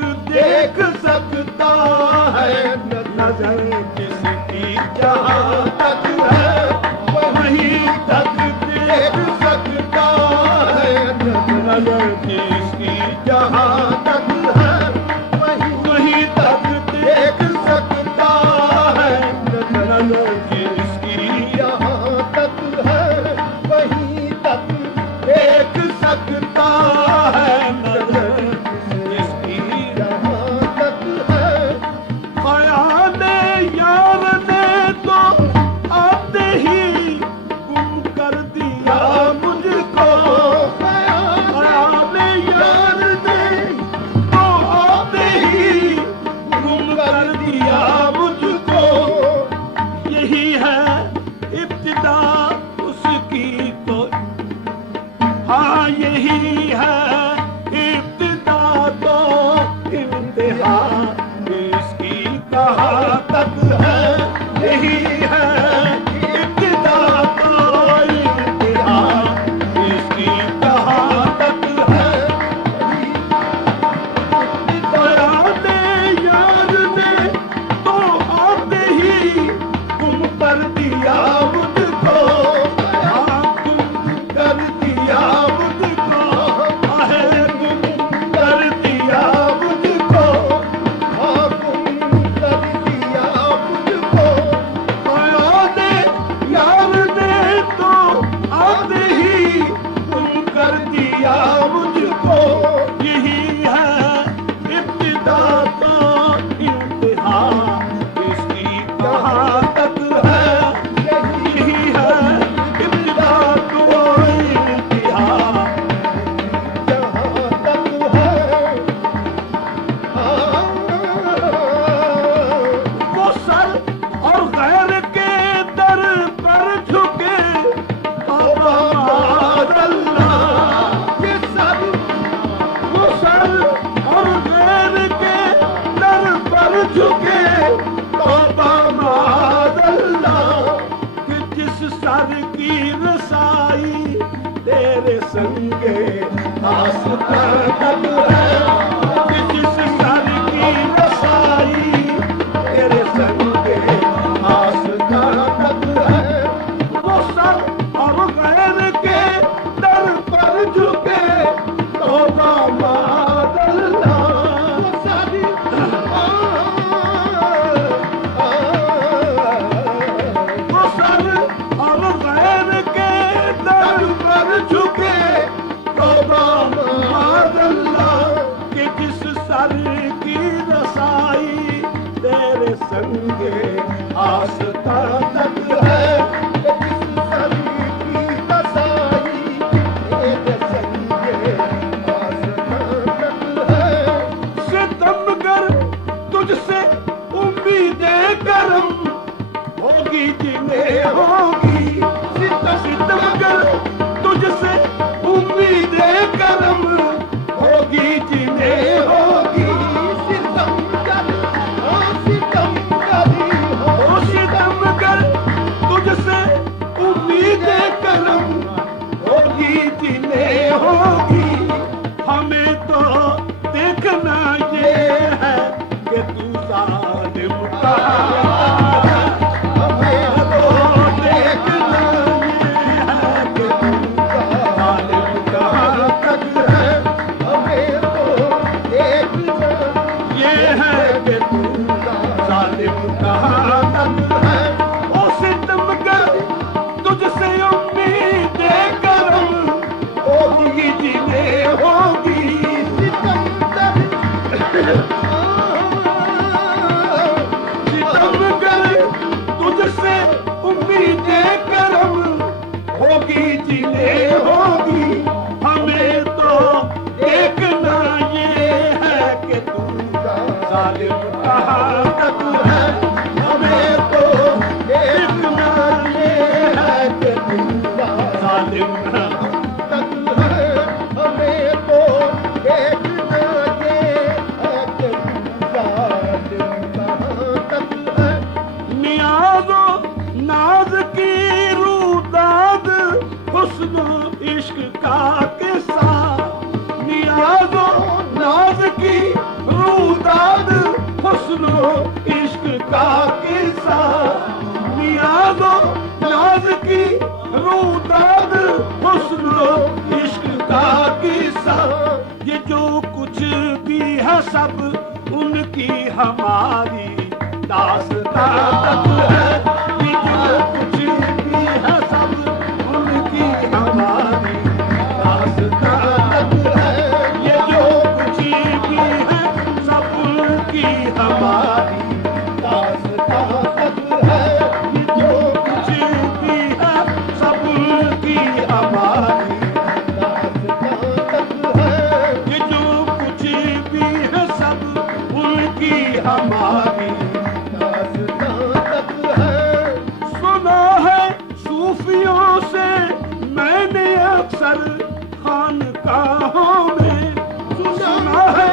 देख सकता है, नजर जिसकी जहाँ तक है वहीं तक देख सकता है, नजर जिसकी जहाँ तक है वहीं तक देख सकता है, नजर जिसकी जहाँ तक है वहीं तक देख सकता है, नजर जिसकी जहाँ तक है। ख्याल यार ने तो आते ही गुम कर दिया मुझको, ख्याल यार ने तो आते ही गुम कर दिया मुझको। यही है इब्तिदा उसकी तो, हाँ यही है इब्तिदा तो इंतहा इसकी कहाँ तक है, यही है इब्तिदा तो इंतहा इसकी कहाँ तक है। यार ने तो आते ही गुम कर दिया मुझको, गुम कर दिया मुझको, गुम कर दिया मुझको, गुम कर दिया मुझको। यार ने तो आते ही गुम कर दिया मुझको। यही है इब्तिदा तो इंतहा इसकी कहाँ तक है, यही है इब्तिदा तो इंतहा जहाँ तक है। वो सर और गैर के दर पर झुके ये सर, वो सर और गैर के दर पर झुके तौबा मादल्ला, कि जिस सर की रसाई तेरे संगे आस्था तक है, कि जिस सर की रसाई तेरे संगे आस्था तक है। वो सर और गैर के दर पर झुके तौबा मादल्ला, वो सर और गैर के दर पर झुके तौबा मादल्ला, कि जिस सर की रसाई तेरे संगे आस्था तक है, जिस सर की रसाई तेरे संगे आस्था तक है। सितमगर तुझसे उम्मीदें करम होगी जिन्हें होगी, सितमगर तुझसे उम्मीदें करम होगी जिन्हें होगी। सितमगर सितमगर तुझसे उम्मीदें करम होगी जिन्हें होगी। हमें तो देखना ये है कि तू जालिम कहाँ है, हमें तो देखना ये है कि तू जालिम कहाँ तक है, हमें तो देखना ये है कि तू जालिम कहाँ तक है। ओ सितमगर तुझसे उम्मीदें करम होगी जिन्हें होगी। सितमगर तुझसे उम्मीदें करम होगी जिन्हें होगी। हमें तो देखना ये है कि तू जालिम कहाँ तक है, हमें तो देखना ये है कि तू जालिम कहाँ तक है, हमें तो देखना ये है कि तू जालिम कहाँ तक है। नियाज़ो नाज की रूदाद हुस्न इश्क का किस्सा, नियाज़ो नाज की सब उनकी हमारी दास्तां तक है कि जो कुछ भी है सब उनकी हमारी दास्तां तक है। ये जो कुछ भी है सब उनकी हमारी दास्तां तक है। ये जो कुछ भी है सब उनकी हमारी दास्तां तक है। ये जो कुछ भी है सब उनकी हमारी दास्तां तक है। सुना है सूफियों से मैंने अक्सर खानकाहों में, सुना है